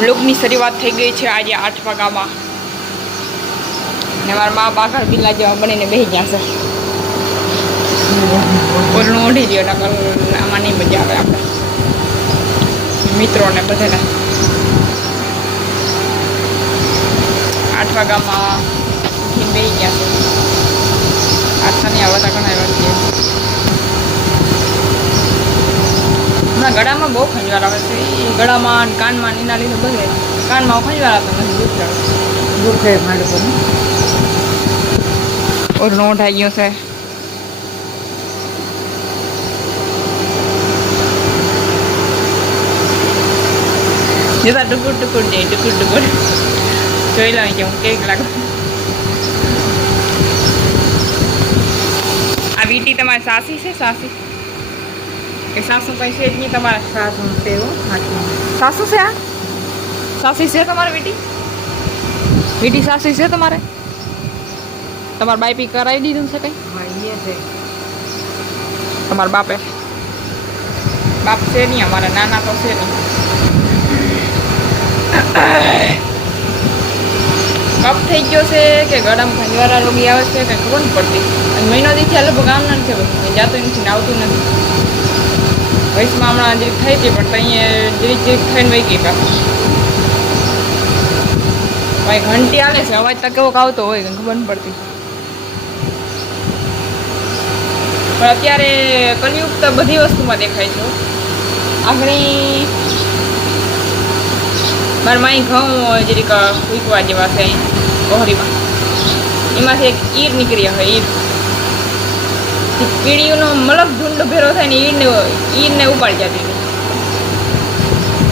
બ્લોગની શરૂઆત થઈ ગઈ છે આજે 8 વાગ્યામાં ને મારા મા બાઘર બિલ્લા જેવા બનીને બેસી ગયા છે. ઓરણું ઓઢી ગયો નકર આમાં નહીં મજા આવે આપણે મિત્રોને બધાને. 8 વાગ્યામાં ઉઠીને બેસી ગયા છે. 8 ની આવતા ઘણા વાગ્યા. હમણાં ગળામાં બહુ ખંજવાળ આવે છે. એ ગળામાં કાનમાં એના લીધે બધે કાનમાં ખંજવાળ આવતો નથી. દુઃખ છે મારે પણ. ઓરણો ઉઠાઈ ગયો છે. જતા ટુકુર ટુકુર જાય ટુકુર ટુકુર જોઈ લઉં કે હું કેક લાગુ. આ વીટી તમારી સાસી છે? સાસી કે સાસુ કઈ છે જ નહીં તમારે? સાસુ છે. સાસુ છે? આ સાસી છે તમારે? વીટી સાસી છે તમારે? તમારે બાઈપી કરાવી દીધું છે કઈ? તમારા બાપે બાપ છે નહીં અમારે, નાના તો છે નહીં. કપ થઈ ગયો છે કે ગળામાં ખંજવાળા રોગી આવે છે કે ખબર નથી પડતી. અને મહિનો દીથી લગભગ આમ નથી બધું જાતું નથી ને આવતું નથી. વયસમાં હમણાં જરીક થઈ હતી પણ ત્યાં જરીક થઈને વહી ગઈ પાછું. ભાઈ ઘંટી આવે છે, અવાજ તો કેવો આવતો હોય કે ખબર નથી પડતી. પણ અત્યારે કલયુગ તો બધી વસ્તુમાં દેખાય છે. આંગળી મારા માઈ ઘઉં જરીક ઉકવા જેવા છે અહીં ઓહરીમાં, એમાંથી એક ઈર નીકળી હોય. કીડીનો મલક ઢૂંઢો ભેરો થાય ને ઈરને ઉપાડી જતી હતી.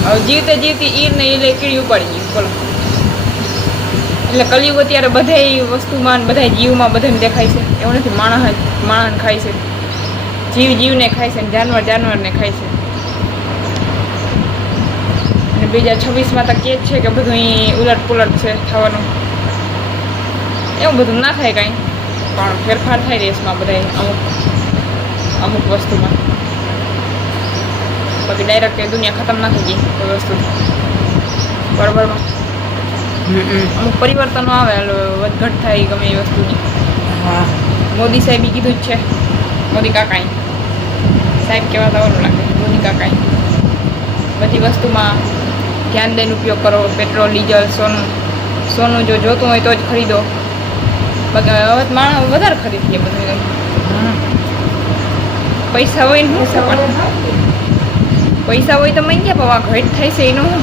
હવે જીવતે જીવતી ઈરને કીડી ઉપાડી ગઈ. બોલો. એટલે કલયુગ અત્યારે બધે વસ્તુમાં બધા જીવમાં બધાને દેખાય છે. એવું નથી માણસ ખાય છે, જીવને ખાય છે, જાનવરને ખાય છે. અને 2026માં તો કે જ છે કે બધું ઉલટ પુલટ છે થવાનું. એવું બધું ના થાય કાંઈ, પણ ફેરફાર થાય દેશમાં બધા અમુક વસ્તુમાં. બાકી ડાયરેક્ટ દુનિયા ખતમ ના થઈ ગઈ કોઈ વસ્તુ બરાબરમાં. અમુક પરિવર્તનો આવે, વધઘટ થાય ગમે એ વસ્તુની. મોદી સાહેબે કીધું જ છે, મોદી કાકાઈ સાહેબ કહેવાતા ઓલું લાગે. મોદી કાકાઈ બધી વસ્તુમાં ધ્યાન દઈને ઉપયોગ કરો. પેટ્રોલ, ડીઝલ, સોનું જો જોતું હોય તો જ ખરીદો. હવે માણસ વધારે ખરીદીએ બધું. પૈસા હોય ને પૈસા હોય તો મળી ગયા, પણ આ ઘટ થાય છે એનું શું?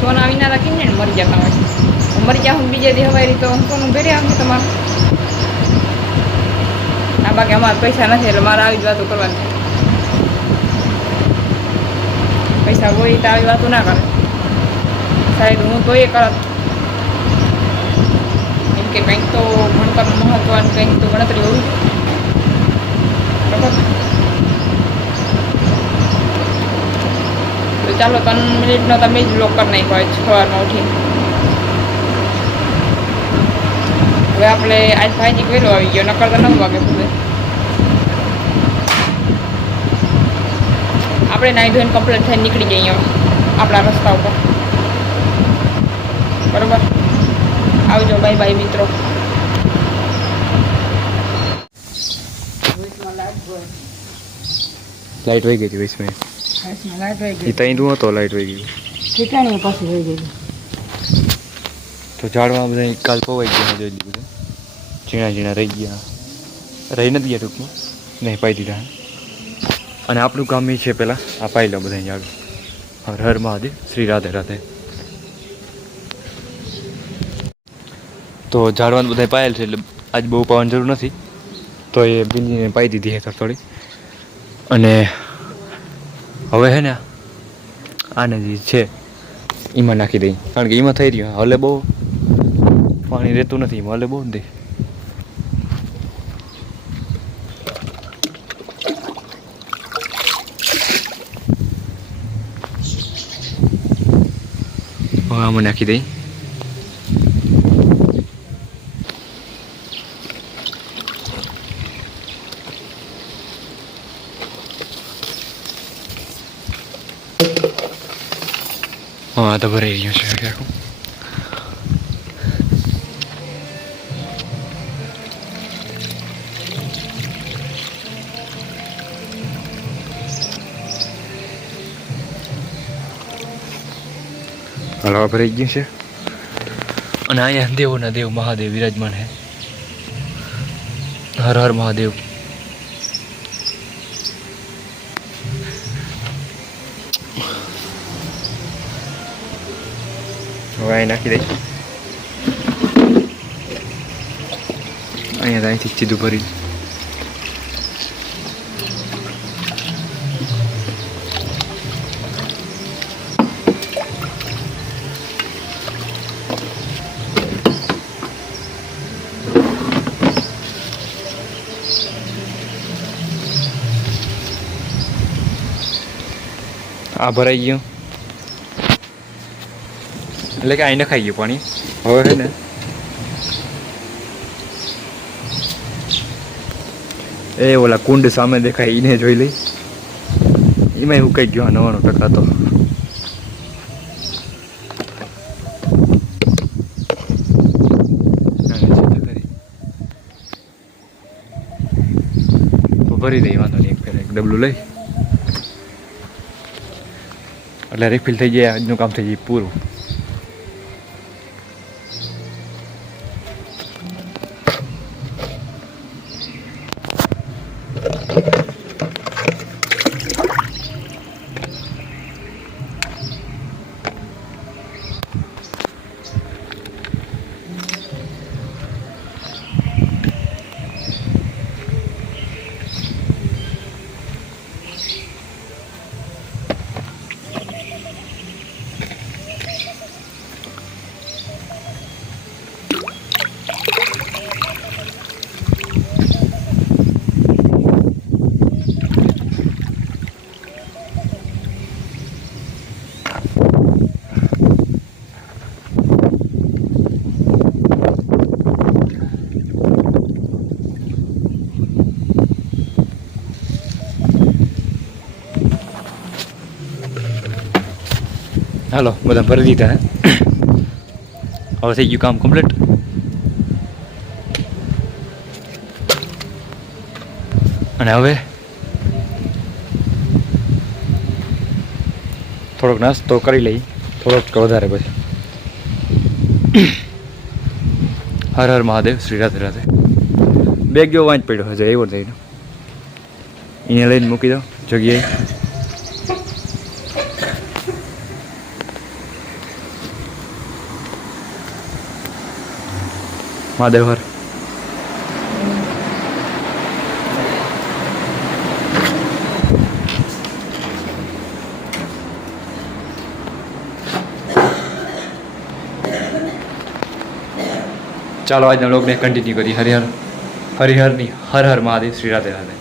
સોના વિના રાખીને ને મરી જતા હોય. મરી જાવ હું બીજે દી હવારી તો સોનું ભેરે આવશે તમારે. આ બાકી અમારે પૈસા નથી એટલે મારે આવી જ વાતો કરવાની થાય. પૈસા હોય તો આવી વાતો ના કરે સાહેબ. હું તો એ કરત એમ કે કંઈક તો ભણતરનું મહત્વ અને કંઈક તો ગણતરી હોવી બરાબર. તો ચાલો 3 મિનિટનો તમે જ બ્લોક કરી નાખ્યો સવારમાં ઉઠીને. હવે આપણે આજ ભાઈજી વહેલો આવી ગયો, નકર તો 9 વાગે પૂરે. આપણે નાહી ધોઈને કમ્પ્લીટ થઈને નીકળી જઈએ હવે આપણા રસ્તા ઉપર બરાબર. આવજો, બાય બાય મિત્રો. લાઈટ વહી ગઈ હતી 20 મિનિટ. લાઈટ વહી ગઈ ત્યાં તું હતો, લાઈટ વહી ગઈ. ઠીકાણી પાછી વહી ગઈ. તો ઝાડમાં બધા કાલ પવાઈ ગયા, જોઈ લીધું બધા ઝીણા ઝીણા રહી ગયા. રહી નથી ગયા ટૂંકમાં, નહીં પાઈ દીધા. અને આપણું કામ એ છે પહેલાં આ પાઈ લો બધા ઝાડ. હર હર મહાદેવ, શ્રી રાધે રાધે. તો ઝાડવાનું બધા પાયેલ છે એટલે આજ બહુ પાવાની જરૂર નથી. તો એ બિંદીને પાઈ દીધી છે થોડી. અને હવે છે ને આને જે છે એમાં નાખી દઈ, કારણ કે એમાં થઈ રહ્યું હલે બહુ પાણી રહેતું નથી. એમાં હલે બહુ દે. હવે આમાં નાખી દઈ. હા તો ભરાઈ ગયું છે આખું. હલવા ભરાઈ ગયું છે અને અહીંયા દેવોના દેવ મહાદેવ વિરાજમાન છે. હર હર મહાદેવ. હવે અહીં નાખી દઈશ. અહીંયા અહીંથી સીધું ભરી. આ ભરાઈ ગયું એટલે કે અહીં નખાઈ ગયું પાણી. હવે છે ને એ ઓલા કુંડ સામે દેખાય એને જોઈ લઈ. એમાં હું કઈ ગયો 99% તો. ભરી દઈ વાંધો નહીં. એક ફેર એક ડબલું લઈ એટલે રિફિલ થઈ જાય. આજનું કામ થઈ જાય પૂરું. હાલો બધા ભરી દીધા હે. હવે થઈ ગયું કામ કમ્પ્લીટ. અને હવે થોડોક નાસ્તો કરી લઈ. થોડોક વધારે પછી. હર હર મહાદેવ. શ્રી રાધે રાધે. બેગ જેવો વાંચ પડ્યો હશે એવો થઈને અહીંયા લઈને મૂકી દો જગ્યાએ. મહાદેવ હર. ચાલો આજના લોગને કન્ટિન્યુ કરી. હરિહરની હર હર મહાદેવ. શ્રી રાધે રાધે.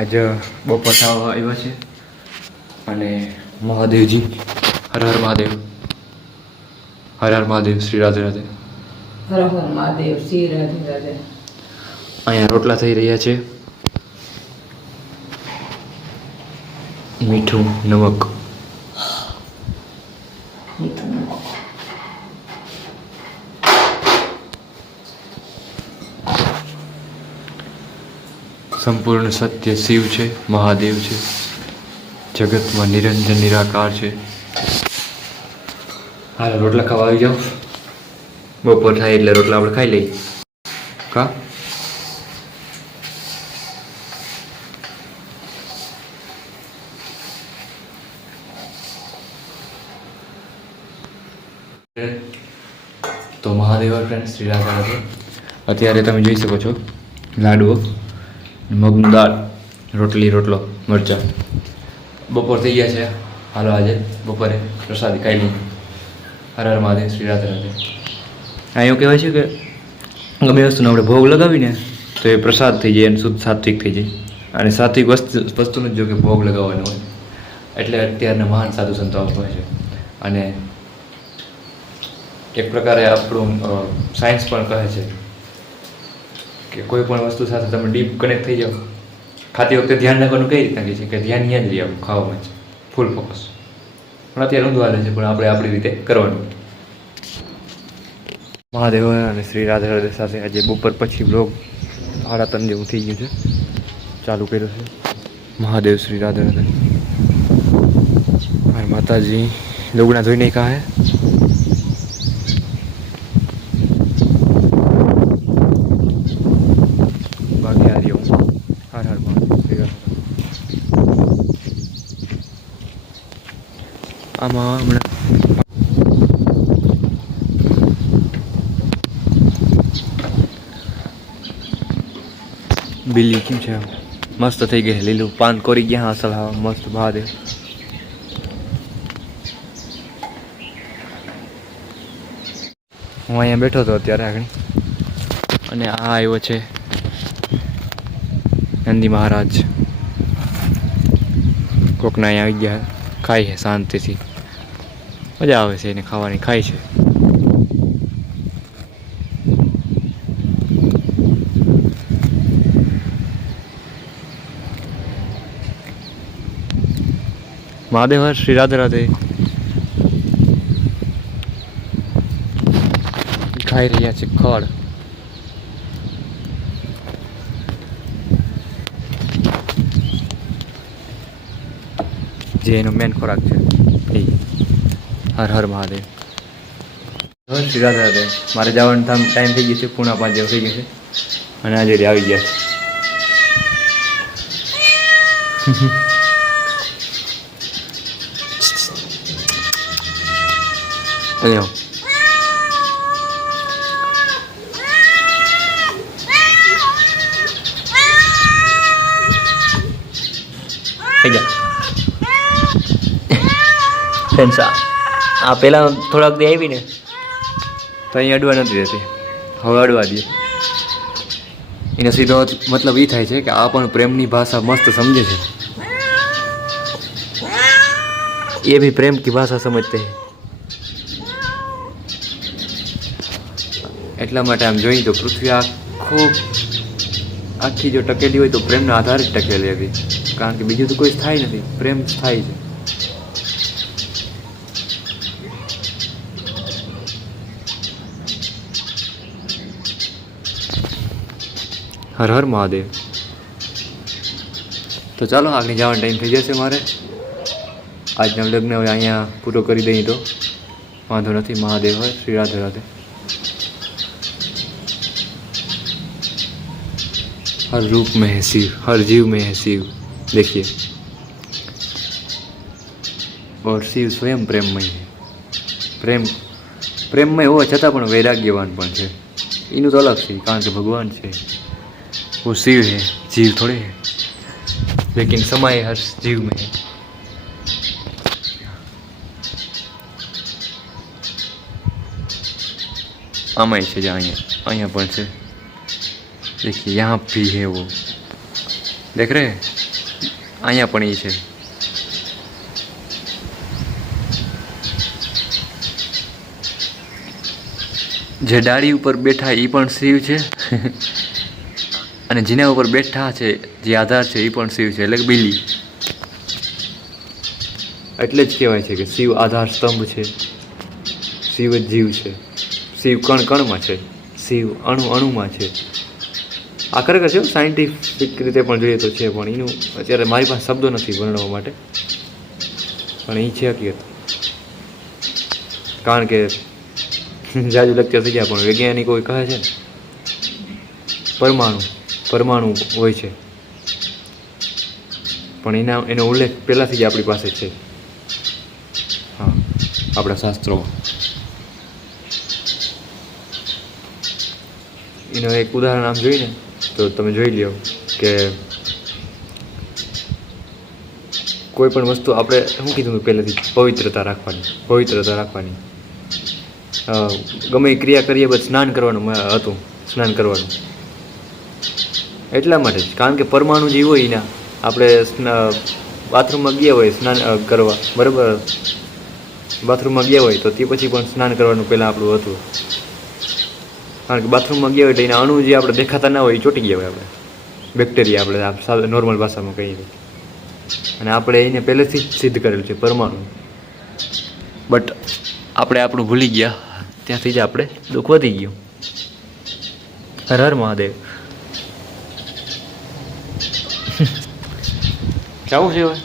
આજ બપોર થવા આવ્યા છે અને મહાદેવજી હર હર મહાદેવ. હર હર મહાદેવ. શ્રી રાધે રાધે. હર હર મહાદેવ. શ્રી રાધે રાધે. અહીંયા રોટલા થઈ રહ્યા છે. મીઠું નમક. સંપૂર્ણ સત્ય શિવ છે, મહાદેવ છે, જગતમાં નિરંજન નિરાકાર છે. હાલ રોટલા ખાવા આવી જાઓ. બપોર થાય એટલે રોટલા આપણે ખાઈ લઈએ. કા તો મહાદેવ ફ્રેન્ડ. શ્રી રાધે રાધે. અત્યારે તમે જોઈ શકો છો લાડુઓ, મગની દાળ, રોટલી, રોટલો, મરચાં. બપોર થઈ ગયા છે. હાલો આજે બપોરે પ્રસાદી ખાઈ લઈએ. હર હર મહાદેવ. શ્રી રાધે રાધે. આ એવું કહેવાય છે કે ગમે વસ્તુનો આપણે ભોગ લગાવીને તો એ પ્રસાદ થઈ જાય અને શુદ્ધ સાત્વિક થઈ જાય. અને સાત્વિક વસ્તુનો જ જો કે ભોગ લગાવવાનો હોય એટલે અત્યારના મહાન સાધુ સંતો હોય છે. અને એક પ્રકારે આપણું સાયન્સ પણ કહે છે કે કોઈ પણ વસ્તુ સાથે તમે ડીપ કનેક્ટ થઈ જાઓ. ખાતી વખતે ધ્યાન રાખવાનું કઈ રીતના કહે છે કે ધ્યાન અહીંયા જ લઈ આવું ખાવામાં જ ફૂલ ફોકસ. પણ અત્યારે ઊંધું હાલે છે, પણ આપણે આપણી રીતે કરવાનું. મહાદેવ અને શ્રી રાધે રાધે સાથે આજે બપોર પછી બ્લોગ 3:30 જેવું થઈ ગયું છે, ચાલુ કર્યો છે. મહાદેવ શ્રી રાધે રાધે. મારા માતાજી લુગડા ધોઈ નહીં કહે. બાકી હાર્યો હર હર મહાદેવ શ્રી રાધે. આમાં હમણાં બિલ્લી કેમ છે? મસ્ત થઈ ગઈ, લીલું પાન કોરી ગયા અસલ. હા મસ્ત મહાદેવ. હું અહીંયા બેઠો હતો અત્યારે આગળ, અને આ આવ્યો છે નંદી મહારાજ. કોકના અહીંયા આવી ગયા, ખાય છે શાંતિથી, મજા આવે છે એને ખાવાની. ખાય છે. મહાદેવ હર શ્રી રાધે રાધે. ખાઈ રહ્યા છે ખડ. જે એનો મેન ખોરાક છે એ. હર હર મહાદેવ. હર શ્રી રાધે રાધે. મારે જવાનો ટાઈમ થઈ ગયો છે, 4:30 જેવું થઈ ગયું છે, અને આજે આવી ગયા છે. અહીંયા થઈ જા ફેન્સા. આ પહેલાં થોડાક દી આવી ને તો અહીં અડવા નથી રહેતી, હવે અડવા દે. એનો સીધો મતલબ એ થાય છે કે આ પણ પ્રેમની ભાષા મસ્ત સમજે છે. એ ભી પ્રેમ કી ભાષા સમજતે હૈ. એટલા માટે આમ જોઈએ તો પૃથ્વી આખી જો ટકેલી હોય તો પ્રેમના આધારે જ ટકેલી હતી, કારણ કે બીજું તો કોઈ સ્થાયી નથી, પ્રેમ સ્થાયી છે. હર હર મહાદેવ. તો ચાલો આગળ જવાનો ટાઈમ થઈ જશે મારે. આજના લગ્ન હવે અહીંયા પૂરો કરી દઈએ તો વાંધો નથી. મહાદેવ હોય શ્રી રાધે રાધે. हर रूप में है शिव, हर जीव में है शिव. देखिए, और शिव स्वयं प्रेममय है. પ્રેમમય હોવા છતાં પણ વૈરાગ્યવાન પણ છે. એનું તો અલગ છે, કારણ કે ભગવાન છે, वो शिव है, जीव थोड़े है. लेकिन समय हर जीव में है. आमाय છે જે અહીંયા પણ છે. देखिए यहाँ भी है वो, देख रहे हैं? અહીંયા પણ એ છે. જે ડાળી ઉપર બેઠા એ પણ શિવ છે, અને જેના ઉપર બેઠા છે જે આધાર છે એ પણ શિવ છે, એટલે કે બિલ્લી. એટલે જ કહેવાય છે કે શિવ આધાર સ્તંભ છે, શિવ જ જીવ છે, શિવ કણ કણમાં છે, શિવ અણુ અણુમાં છે. આ ખરેખર છે, સાયન્ટિફિક રીતે પણ જોઈએ તો છે, પણ એનું અત્યારે મારી પાસે શબ્દો નથી વર્ણવવા માટે, પણ એ છે હકીકત. કારણ કે જાજુ લેક્ચર થઈ ગયા, પણ વૈજ્ઞાનિકો કહે છે ને પરમાણુ હોય છે, પણ એનો ઉલ્લેખ પહેલાંથી જ આપણી પાસે છે. હા, આપણા શાસ્ત્રોમાં. એનું એક ઉદાહરણ આમ જોઈને તો તમે જોઈ લ્યો કે કોઈ પણ વસ્તુ આપણે શું કીધું પહેલેથી, પવિત્રતા રાખવાની. ગમે એ ક્રિયા કરીએ બસ સ્નાન કરવાનું હતું, સ્નાન કરવાનું એટલા માટે જ. કારણ કે પરમાણુ જે હોય એના, આપણે બાથરૂમમાં ગયા હોય સ્નાન કરવા, બરાબર, બાથરૂમમાં ગયા હોય તો તે પછી પણ સ્નાન કરવાનું પહેલાં આપણું હતું. કારણ કે બાથરૂમમાં ગયા હોય એટલે એના અણુ જે આપણે દેખાતા ના હોય એ ચોંટી ગયા હોય, આપણે બેક્ટેરિયા, આપણે નોર્મલ ભાષામાં કહીએ. અને આપણે એને પહેલેથી જ સિદ્ધ કરેલું છે પરમાણુ. બટ આપણે આપણું ભૂલી ગયા, ત્યાંથી જ આપણે દુઃખ વધી ગયું. હર હર મહાદેવ. જવું છે હવે?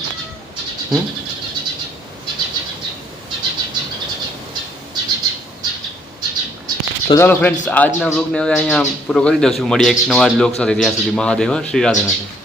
તો ચાલો ફ્રેન્ડ્સ, આજના બ્લોગને હવે અહીંયા પૂરો કરી દઉં છું. મળીએ એક નવા જ બ્લોગ સાથે. ત્યાં સુધી મહાદેવ. શ્રી રાધે રાધે.